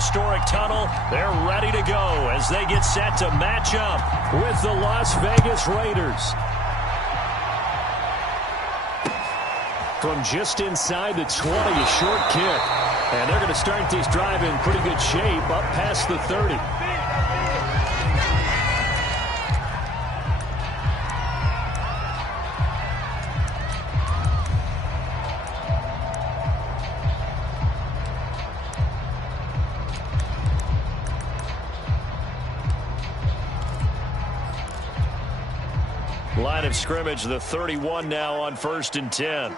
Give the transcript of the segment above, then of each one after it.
historic tunnel. They're ready to go as they get set to match up with the Las Vegas Raiders. From just inside the 20, a short kick. And they're going to start this drive in pretty good shape up past the 30. Line of scrimmage, the 31 now on 1st and 10.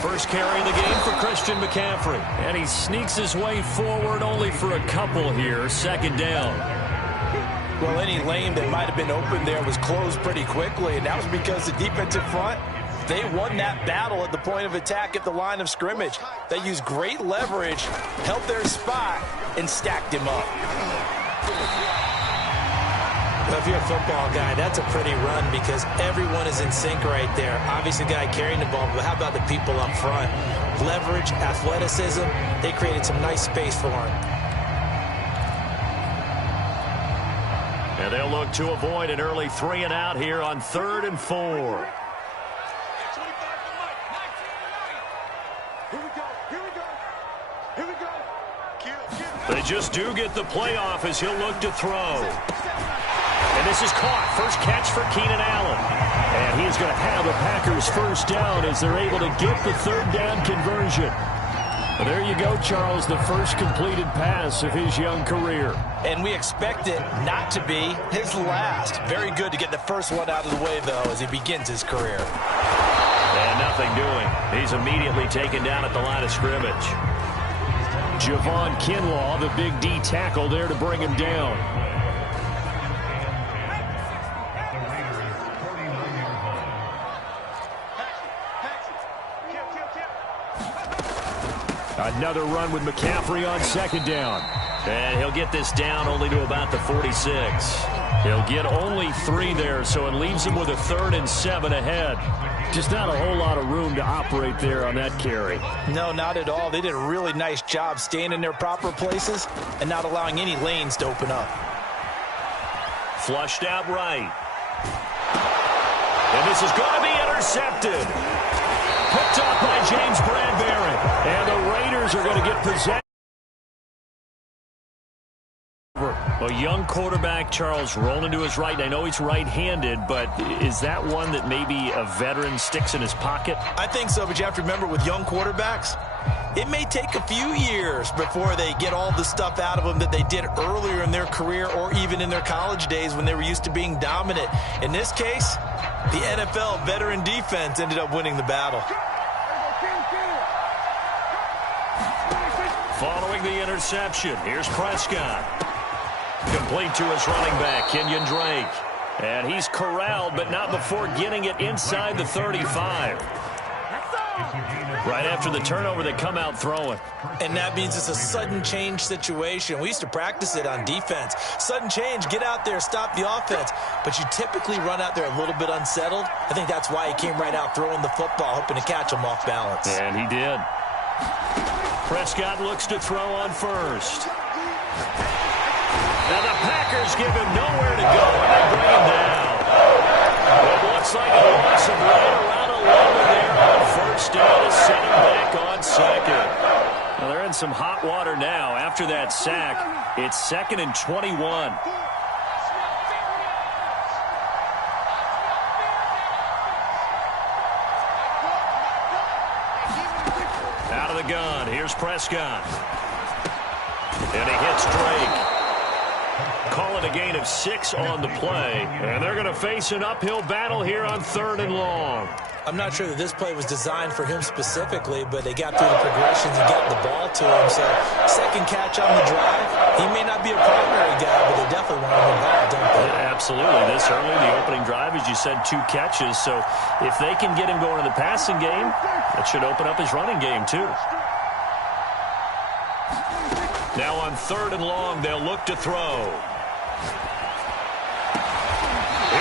First carry of the game for Christian McCaffrey. And he sneaks his way forward only for a couple here. 2nd down. Well, any lane that might have been open there was closed pretty quickly, and that was because the defensive front, they won that battle at the point of attack at the line of scrimmage. They used great leverage, held their spot, and stacked him up. Well, if you're a football guy, that's a pretty run because everyone is in sync right there. Obviously, the guy carrying the ball, but how about the people up front? Leverage, athleticism, they created some nice space for him. And they'll look to avoid an early 3 and out here on 3rd and 4. They just do get the playoff as he'll look to throw. And this is caught. First catch for Keenan Allen. And he is going to have the Packers first down as they're able to get the 3rd down conversion. Well, there you go, Charles, the first completed pass of his young career. And we expect it not to be his last. Very good to get the first one out of the way, though, as he begins his career. And nothing doing. He's immediately taken down at the line of scrimmage. Javon Kinlaw, the big D tackle there to bring him down. Another run with McCaffrey on 2nd down. And he'll get this down only to about the 46. He'll get only 3 there, so it leaves him with a 3rd and 7 ahead. Just not a whole lot of room to operate there on that carry. No, not at all. They did a really nice job staying in their proper places and not allowing any lanes to open up. Flushed out right. And this is going to be intercepted. Picked up by James Bradbury. And the Raiders are going to get possession. A young quarterback, Charles, rolling to his right. I know he's right-handed, but is that one that maybe a veteran sticks in his pocket? I think so, but you have to remember with young quarterbacks, it may take a few years before they get all the stuff out of them that they did earlier in their career or even in their college days when they were used to being dominant. In this case, the NFL veteran defense ended up winning the battle. Following the interception, here's Prescott. Complete to his running back, Kenyon Drake. And he's corralled, but not before getting it inside the 35. Right after the turnover, they come out throwing. And that means it's a sudden change situation. We used to practice it on defense. Sudden change, get out there, stop the offense. But you typically run out there a little bit unsettled. I think that's why he came right out throwing the football, hoping to catch him off balance. And he did. Prescott looks to throw on first. Now the Packers give him nowhere to go, and they bring him down. It looks like a loss of right around 11 there on 1st down to set him back on 2nd. Well, they're in some hot water now. After that sack, it's 2nd and 21. Out of the gun, here's Prescott. And he hits Drake. Call it a gain of 6 on the play. And they're going to face an uphill battle here on 3rd and long. I'm not sure that this play was designed for him specifically, but they got through the progressions and got the ball to him. So, 2nd catch on the drive. He may not be a primary guy, but they definitely want him involved, don't they? Yeah, absolutely. This early, the opening drive, as you said, 2 catches. So, if they can get him going in the passing game, that should open up his running game, too. Now on 3rd and long, they'll look to throw.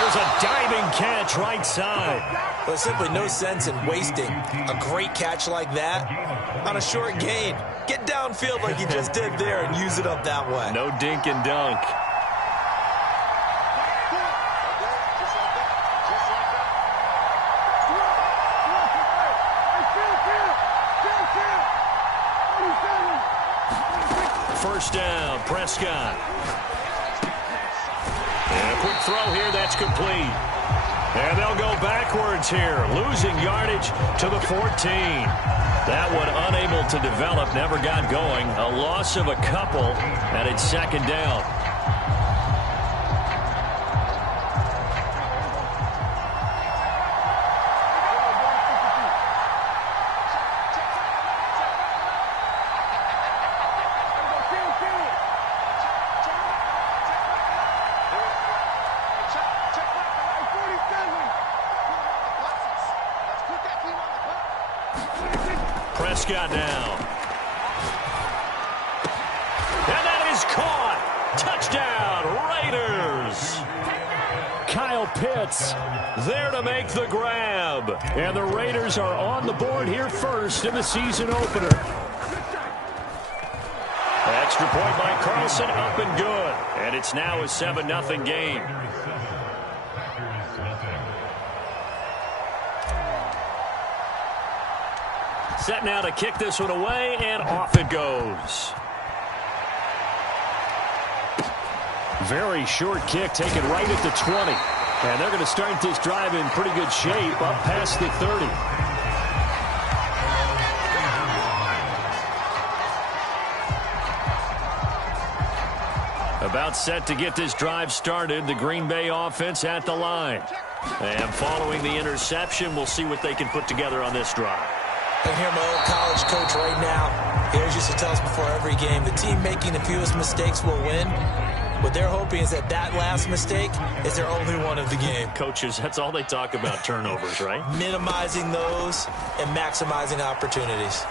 Here's a diving catch right side. There's simply no sense in wasting a great catch like that on a short gain. Get downfield like you just did there and use it up that way. No dink and dunk. First down, Prescott. And a quick throw here, that's complete. And they'll go backwards here, losing yardage to the 14. That one unable to develop, never got going. A loss of a couple, and it's second down. Prescott now. And that is caught. Touchdown, Raiders. Kyle Pitts there to make the grab. And the Raiders are on the board here first in the season opener. Extra point by Carlson, up and good. And it's now a 7-0 game. Set now to kick this one away, and off it goes. Very short kick, taken right at the 20. And they're going to start this drive in pretty good shape, up past the 30. About set to get this drive started, the Green Bay offense at the line. And following the interception, we'll see what they can put together on this drive. I can hear my old college coach right now. He always used to tell us before every game, the team making the fewest mistakes will win. What they're hoping is that last mistake is their only one of the game. Coaches, that's all they talk about, turnovers, right? Minimizing those and maximizing opportunities.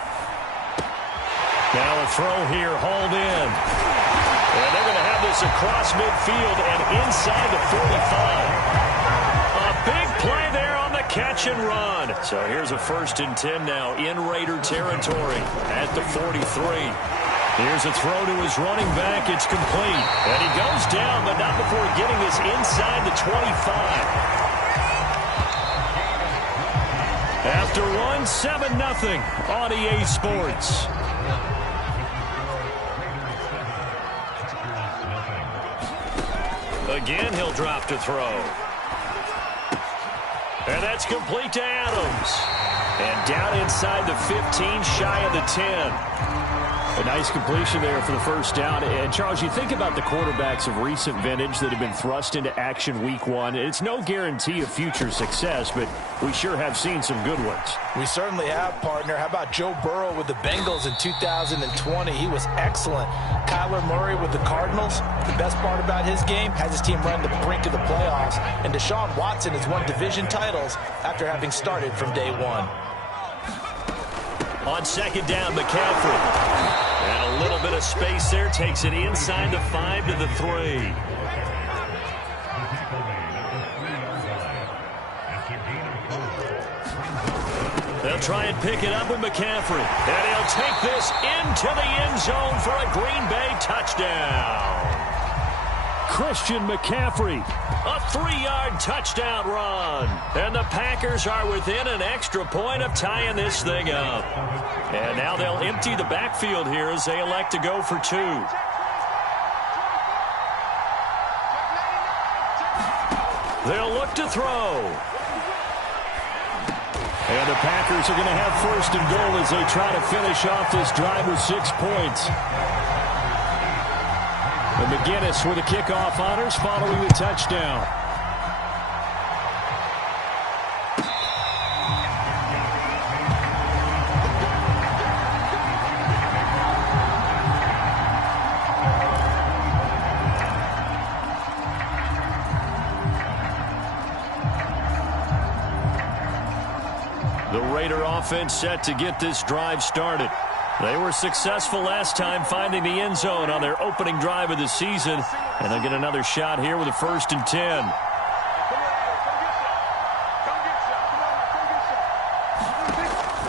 Now a throw here, hauled in. And they're going to have this across midfield and inside the 45. A big play there on the catch and run. So here's a 1st and 10 now in Raider territory at the 43. Here's a throw to his running back. It's complete. And he goes down, but not before getting this inside the 25. After one, 7-0 on EA Sports. Again, he'll drop to throw. And that's complete to Adams. And down inside the 15, shy of the 10. A nice completion there for the first down. And, Charles, you think about the quarterbacks of recent vintage that have been thrust into action week one. It's no guarantee of future success, but we sure have seen some good ones. We certainly have, partner. How about Joe Burrow with the Bengals in 2020? He was excellent. Kyler Murray with the Cardinals. The best part about his game has his team run to the brink of the playoffs. And Deshaun Watson has won division titles after having started from day one. On second down, McCaffrey. And a little bit of space there. Takes it inside the 5 to the 3. They'll try and pick it up with McCaffrey. And he'll take this into the end zone for a Green Bay touchdown. Christian McCaffrey, a 3-yard touchdown run. And the Packers are within an extra point of tying this thing up. And now they'll empty the backfield here as they elect to go for 2. They'll look to throw. And the Packers are going to have 1st and goal as they try to finish off this drive with 6 points. And McGinnis with the kickoff honors following the touchdown. The Raider offense set to get this drive started. They were successful last time finding the end zone on their opening drive of the season. And they'll get another shot here with a 1st and 10.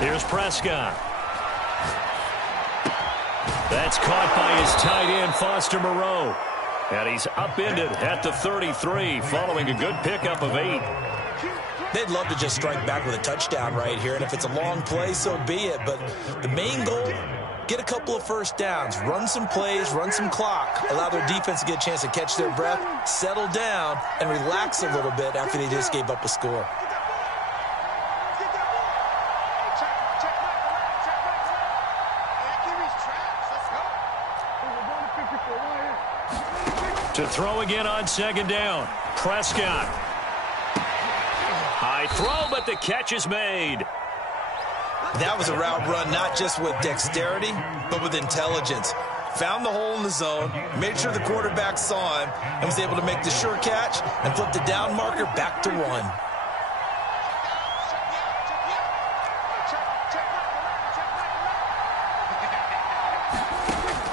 Here's Prescott. That's caught by his tight end, Foster Moreau. And he's upended at the 33 following a good pickup of 8. They'd love to just strike back with a touchdown right here, and if it's a long play, so be it. But the main goal, get a couple of first downs, run some plays, run some clock, allow their defense to get a chance to catch their breath, settle down, and relax a little bit after they just gave up a score. To throw again on second down. Prescott. High throw, but the catch is made. That was a route run not just with dexterity, but with intelligence. Found the hole in the zone, made sure the quarterback saw him, and was able to make the sure catch and flip the down marker back to 1.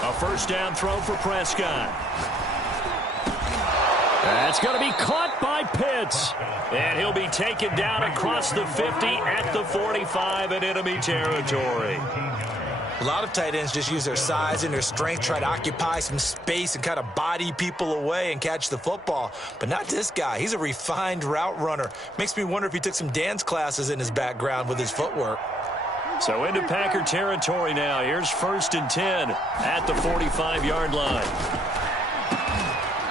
A first down throw for Prescott. That's going to be caught by Pitts. And he'll be taken down across the 50 at the 45 in enemy territory. A lot of tight ends just use their size and their strength, try to occupy some space and kind of body people away and catch the football. But not this guy. He's a refined route runner. Makes me wonder if he took some dance classes in his background with his footwork. So into Packer territory now. Here's 1st and 10 at the 45-yard line.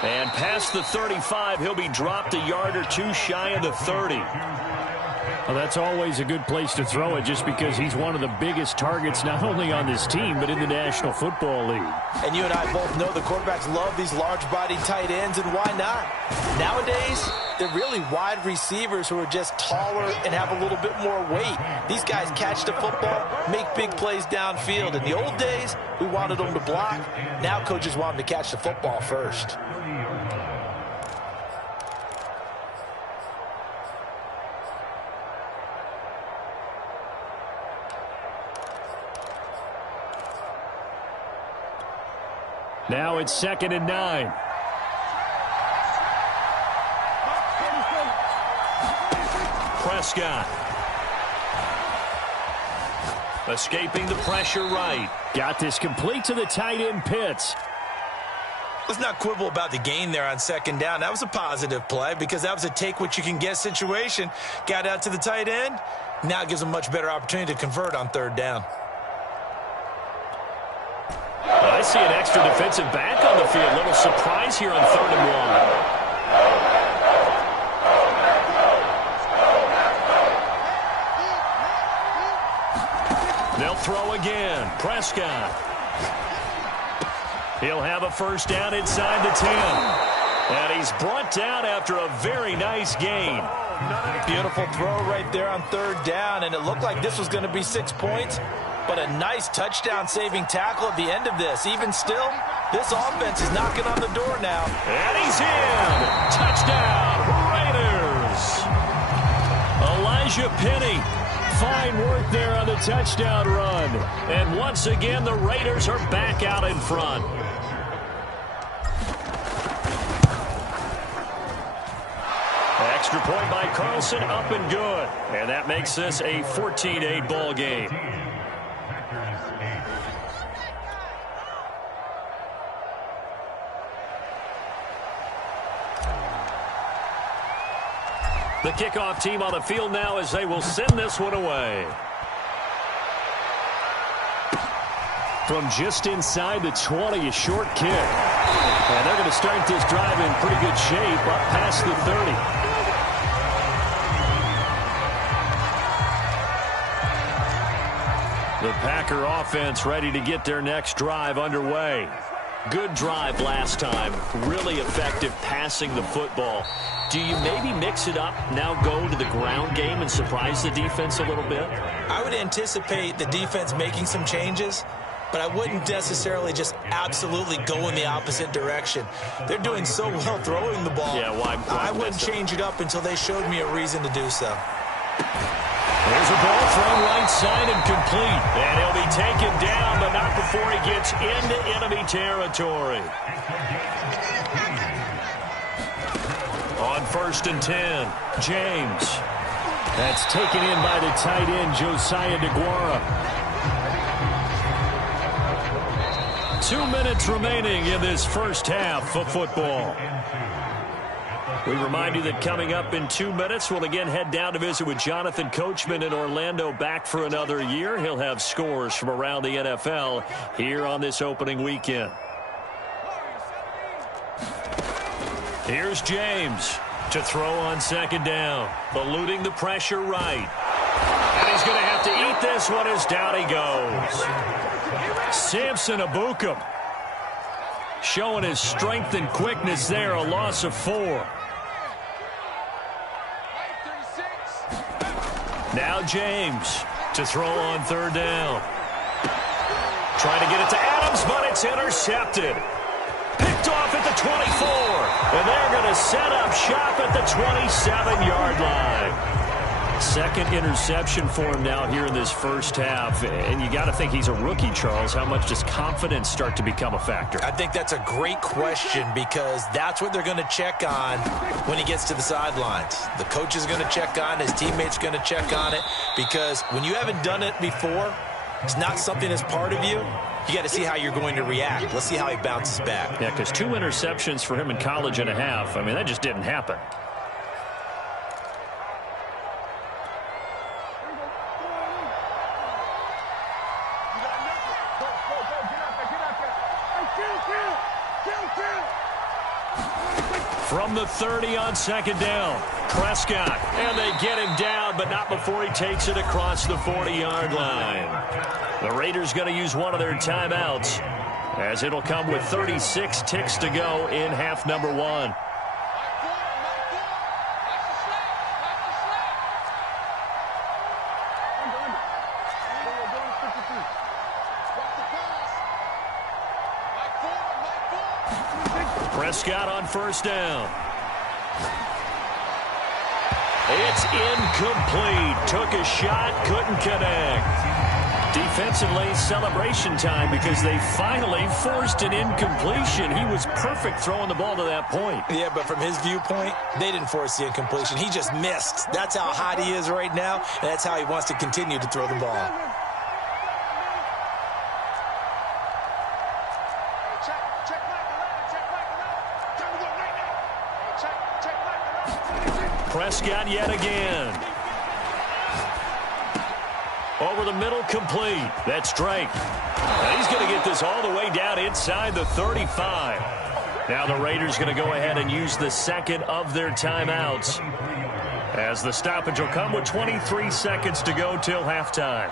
And past the 35, he'll be dropped a yard or two shy of the 30. Well, that's always a good place to throw it just because he's one of the biggest targets not only on this team but in the National Football League. And you and I both know the quarterbacks love these large-bodied tight ends, and why not? Nowadays, they're really wide receivers who are just taller and have a little bit more weight. These guys catch the football, make big plays downfield. In the old days, we wanted them to block. Now coaches want them to catch the football first. Now it's 2nd and 9. Prescott. Escaping the pressure right. Got this complete to the tight end, Pitts. Let's not quibble about the gain there on 2nd down. That was a positive play because that was a take-what-you-can-get situation. Got out to the tight end. Now it gives them a much better opportunity to convert on 3rd down. I see an extra defensive back on the field. Little surprise here on 3rd and 1. They'll throw again. Prescott. He'll have a first down inside the 10. And he's brought down after a very nice gain. Beautiful throw right there on 3rd down, and it looked like this was going to be 6 points. But a nice touchdown-saving tackle at the end of this. Even still, this offense is knocking on the door now. And he's in. Touchdown, Raiders. Elijah Penny. Fine work there on the touchdown run. And once again, the Raiders are back out in front. Extra point by Carlson, up and good. And that makes this a 14-8 ball game. The kickoff team on the field now as they will send this one away. From just inside the 20, a short kick. And they're going to start this drive in pretty good shape up past the 30. The Packer offense ready to get their next drive underway. Good drive last time. Really effective passing the football. Do you maybe mix it up, now go to the ground game and surprise the defense a little bit? I would anticipate the defense making some changes, but I wouldn't necessarily just absolutely go in the opposite direction. They're doing so well throwing the ball. Yeah, why I wouldn't change it up until they showed me a reason to do so. There's a ball thrown right side and complete. And he'll be taken down, but not before he gets into enemy territory. On 1st and 10, James. That's taken in by the tight end, Josiah DeGuara. 2 minutes remaining in this first half of football. We remind you that coming up in 2 minutes, we'll again head down to visit with Jonathan Coachman in Orlando, back for another year. He'll have scores from around the NFL here on this opening weekend. Here's James to throw on second down, eluding the pressure right. And he's going to have to eat this one as down he goes. Samson Ebukam showing his strength and quickness there, a loss of 4. Now James to throw on third down. Trying to get it to Adams, but it's intercepted. Picked off at the 24. And they're going to set up shop at the 27-yard line. Second interception for him now here in this first half. And you got to think he's a rookie, Charles. How much does confidence start to become a factor? I think that's a great question, because that's what they're going to check on when he gets to the sidelines. The coach is going to check on, his teammates going to check on it, because when you haven't done it before, it's not something that's part of you. You got to see how you're going to react. Let's see how he bounces back. Yeah, because 2 interceptions for him in college and a half. I mean, that just didn't happen. From the 30 on second down, Prescott, and they get him down, but not before he takes it across the 40-yard line. The Raiders going to use one of their timeouts, as it'll come with 36 ticks to go in half number 1. Prescott on first down. It's incomplete. Took a shot, couldn't connect. Defensively, celebration time, because they finally forced an incompletion. He was perfect throwing the ball to that point. Yeah, but from his viewpoint, they didn't force the incompletion. He just missed. That's how hot he is right now, and that's how he wants to continue to throw the ball. Prescott yet again. Over the middle, complete. That's Drake. And he's going to get this all the way down inside the 35. Now the Raiders going to go ahead and use the second of their timeouts, as the stoppage will come with 23 seconds to go till halftime.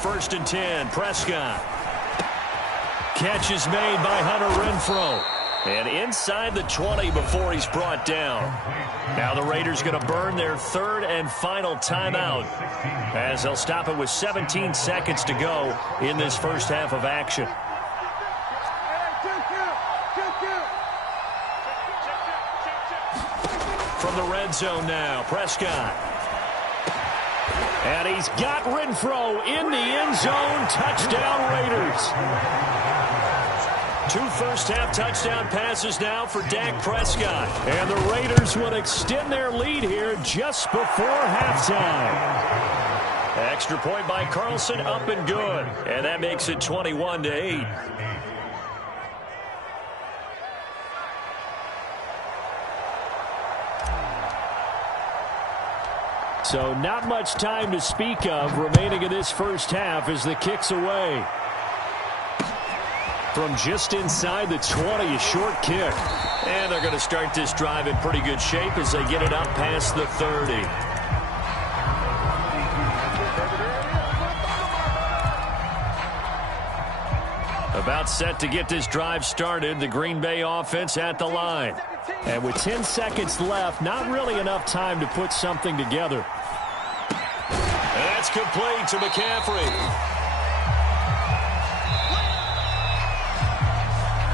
First and 10, Prescott. Catch is made by Hunter Renfrow. And inside the 20 before he's brought down. Now the Raiders going to burn their third and final timeout, as they'll stop it with 17 seconds to go in this first half of action. From the red zone now, Prescott. And he's got Renfrow in the end zone. Touchdown, Raiders. 2 first-half touchdown passes now for Dak Prescott. And the Raiders will extend their lead here just before halftime. Extra point by Carlson, up and good. And that makes it 21-8. So not much time to speak of remaining in this first half as the kick's away. From just inside the 20, a short kick. And they're going to start this drive in pretty good shape as they get it up past the 30. About set to get this drive started, the Green Bay offense at the line. And with 10 seconds left, not really enough time to put something together. And that's complete to McCaffrey.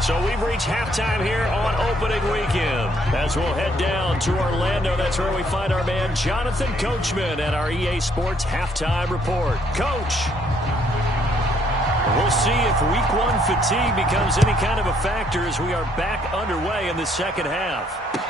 So we've reached halftime here on opening weekend. As we'll head down to Orlando, that's where we find our man Jonathan Coachman at our EA Sports Halftime Report. Coach, we'll see if Week 1 fatigue becomes any kind of a factor as we are back underway in the second half.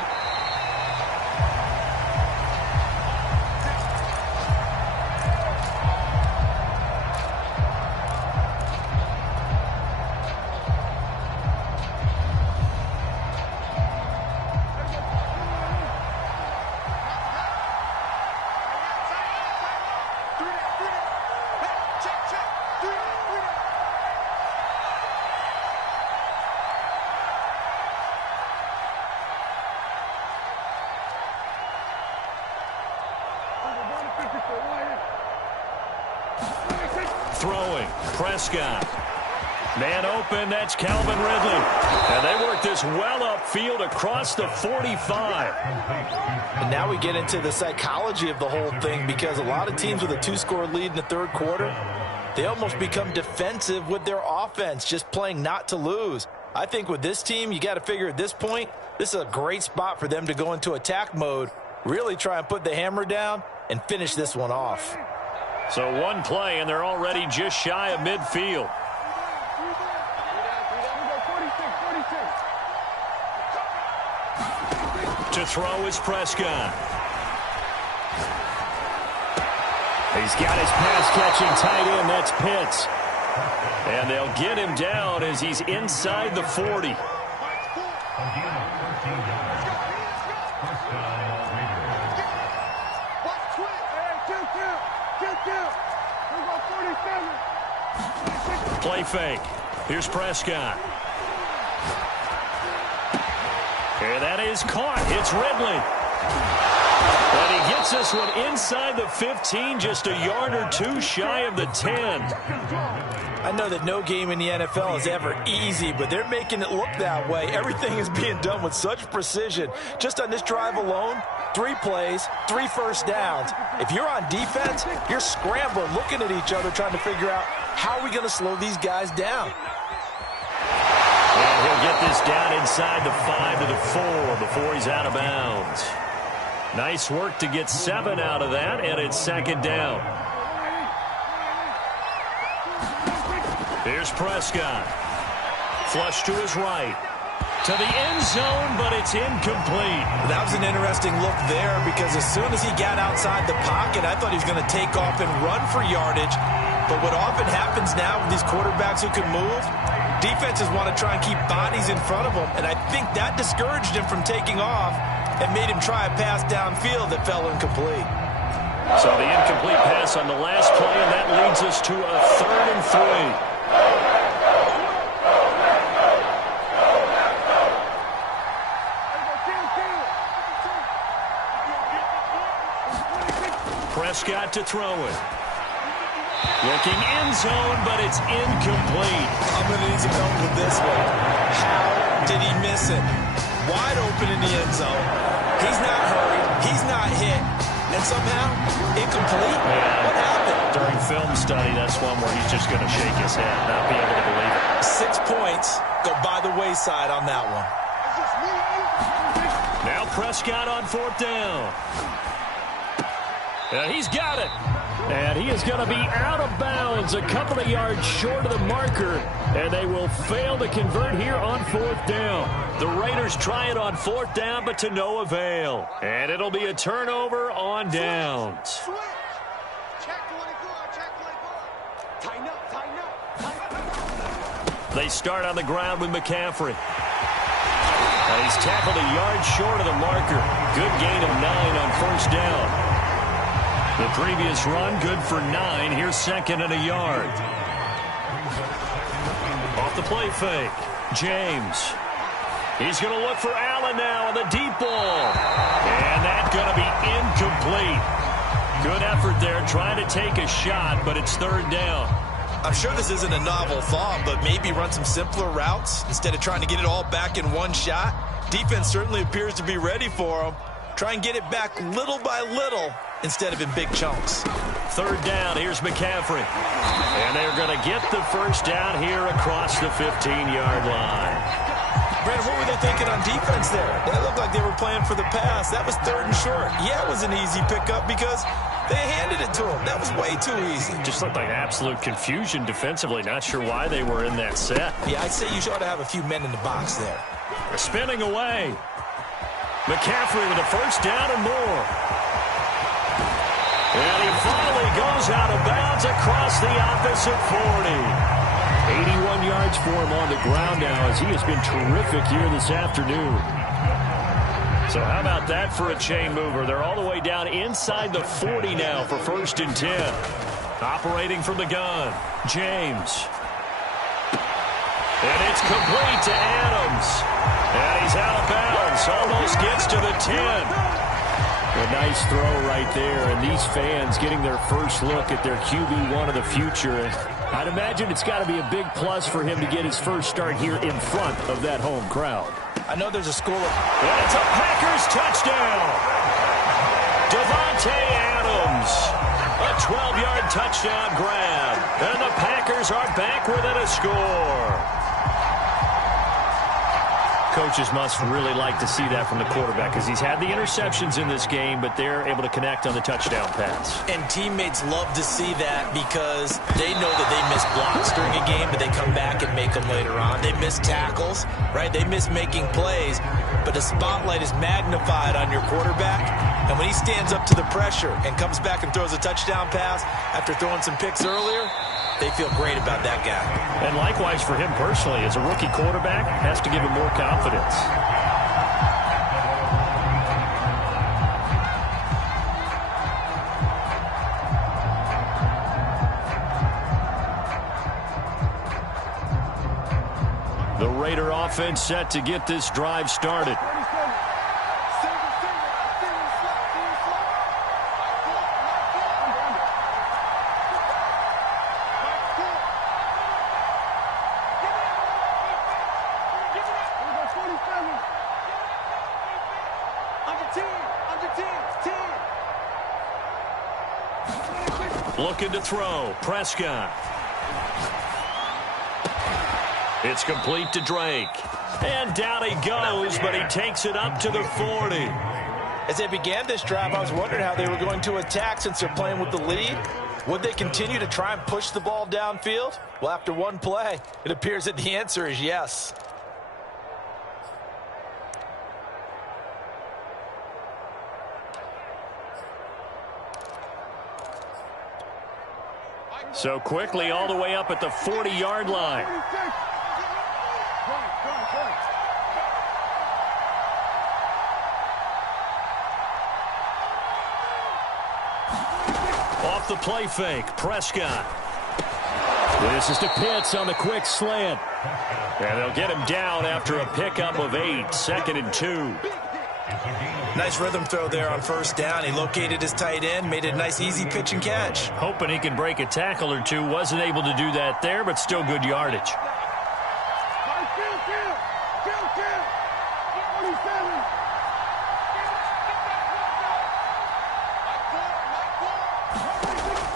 Throwing, Prescott. Man open, that's Calvin Ridley. And they work this well upfield across the 45. And now we get into the psychology of the whole thing, because a lot of teams with a 2-score lead in the third quarter, they almost become defensive with their offense, just playing not to lose. I think with this team, you got to figure at this point, this is a great spot for them to go into attack mode, really try and put the hammer down and finish this one off. So one play, and they're already just shy of midfield. To throw is Prescott. He's got his pass-catching tight end. That's Pitts. And they'll get him down as he's inside the 40. Play fake. Here's Prescott. And that is caught. It's Ridley. And he gets this one inside the 15, just a yard or two shy of the 10. I know that no game in the NFL is ever easy, but they're making it look that way. Everything is being done with such precision. Just on this drive alone, 3 plays, 3 first downs. If you're on defense, you're scrambling, looking at each other, trying to figure out how are we going to slow these guys down. And he'll get this down inside the 5 to the 4 before he's out of bounds. Nice work to get 7 out of that, and it's second down. Here's Prescott. Flush to his right. To the end zone, but it's incomplete. That was an interesting look there, because as soon as he got outside the pocket, I thought he was going to take off and run for yardage. But what often happens now with these quarterbacks who can move, defenses want to try and keep bodies in front of them, and I think that discouraged him from taking off and made him try a pass downfield that fell incomplete. So the incomplete pass on the last play, and that leads us to a 3rd and 3. Prescott to throw it. Looking end zone, but it's incomplete. I'm going to need some help with this one. How did he miss it? Wide open in the end zone. He's not hurried. He's not hit. And somehow, incomplete? Yeah. What happened? During film study, that's one where he's just going to shake his head, not be able to believe it. 6 points go by the wayside on that one. Now Prescott on 4th down. And he's got it. And he is going to be out of bounds, a couple of yards short of the marker. And they will fail to convert here on 4th down. The Raiders try it on 4th down, but to no avail. And it'll be a turnover on downs. They start on the ground with McCaffrey. And he's tackled a yard short of the marker. Good gain of 9 on 1st down. The previous run, good for 9. Here's 2nd and a yard. Off the play fake. James. He's going to look for Allen now on the deep ball. And that's going to be incomplete. Good effort there, trying to take a shot, but it's 3rd down. I'm sure this isn't a novel thought, but maybe run some simpler routes instead of trying to get it all back in one shot. Defense certainly appears to be ready for him. Try and get it back little by little instead of in big chunks. 3rd down, here's McCaffrey. And they're going to get the 1st down here across the 15-yard line. Brandon, what were they thinking on defense there? They looked like they were playing for the pass. That was 3rd and short. Yeah, it was an easy pickup because they handed it to him. That was way too easy. Just looked like absolute confusion defensively. Not sure why they were in that set. Yeah, I'd say you ought to have a few men in the box there. They're spinning away. McCaffrey with a first down and more. And he finally goes out of bounds across the opposite 40. 81 yards for him on the ground now as he has been terrific here this afternoon. So how about that for a chain mover? They're all the way down inside the 40 now for 1st and 10. Operating from the gun, James. And it's complete to Adams. And he's out of bounds. Almost gets to the 10. A nice throw right there. And these fans getting their first look at their QB1 of the future. I'd imagine it's got to be a big plus for him to get his first start here in front of that home crowd. I know there's a school of... And it's a Packers touchdown. Devontae Adams. A 12-yard touchdown grab. And the Packers are back within a score. Coaches must really like to see that from the quarterback because he's had the interceptions in this game, but they're able to connect on the touchdown pass. And teammates love to see that because they know that they miss blocks during a game, but they come back and make them later on. They miss tackles, right? They miss making plays, but the spotlight is magnified on your quarterback. And when he stands up to the pressure and comes back and throws a touchdown pass after throwing some picks earlier, they feel great about that guy. And likewise for him personally, as a rookie quarterback, has to give him more confidence. The Raider offense set to get this drive started. Looking to throw. Prescott. It's complete to Drake. And down he goes, but he takes it up to the 40. As they began this drive, I was wondering how they were going to attack since they're playing with the lead. Would they continue to try and push the ball downfield? Well, after one play, it appears that the answer is yes. So quickly all the way up at the 40-yard line. Off the play fake, Prescott. This is to Pitts on the quick slant. And they'll get him down after a pickup of 8, 2nd and 2. Nice rhythm throw there on first down. He located his tight end, made it a nice easy pitch and catch. Hoping he could break a tackle or two. Wasn't able to do that there, but still good yardage.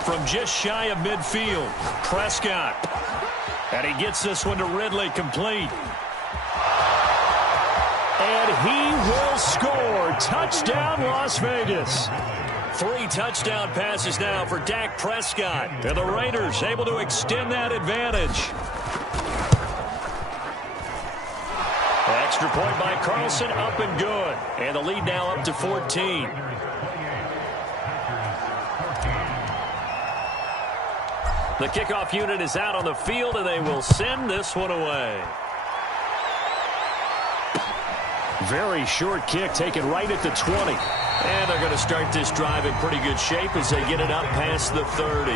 From just shy of midfield, Prescott. And he gets this one to Ridley complete. And he will score. Touchdown, Las Vegas. 3 touchdown passes now for Dak Prescott. And the Raiders able to extend that advantage. Extra point by Carlson, up and good. And the lead now up to 14. The kickoff unit is out on the field, and they will send this one away. Very short kick taken right at the 20. And they're going to start this drive in pretty good shape as they get it up past the 30.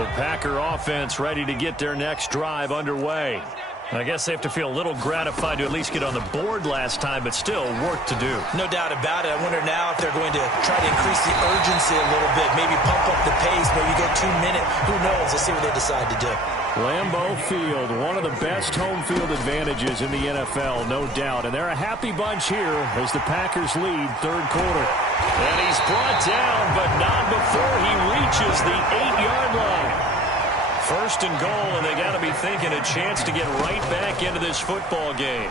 The Packer offense ready to get their next drive underway. I guess they have to feel a little gratified to at least get on the board last time, but still work to do. No doubt about it. I wonder now if they're going to try to increase the urgency a little bit, maybe pump up the pace, maybe go 2 minutes. Who knows? Let's see what they decide to do. Lambeau Field, one of the best home field advantages in the NFL, no doubt. And they're a happy bunch here as the Packers lead third quarter. And he's brought down, but not before he reaches the 8-yard line. First and goal, and they got to be thinking a chance to get right back into this football game.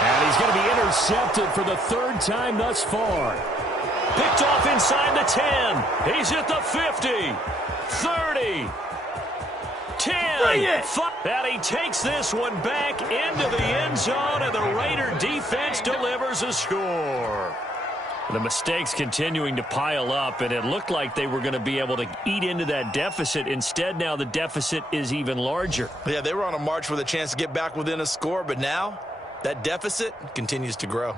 And he's going to be intercepted for the third time thus far. Picked off inside the 10. He's at the 50, 30, 10. And he takes this one back into the end zone, and the Raider defense delivers a score. The mistakes continuing to pile up, and it looked like they were going to be able to eat into that deficit. Instead, now the deficit is even larger. Yeah, they were on a march with a chance to get back within a score, but now that deficit continues to grow.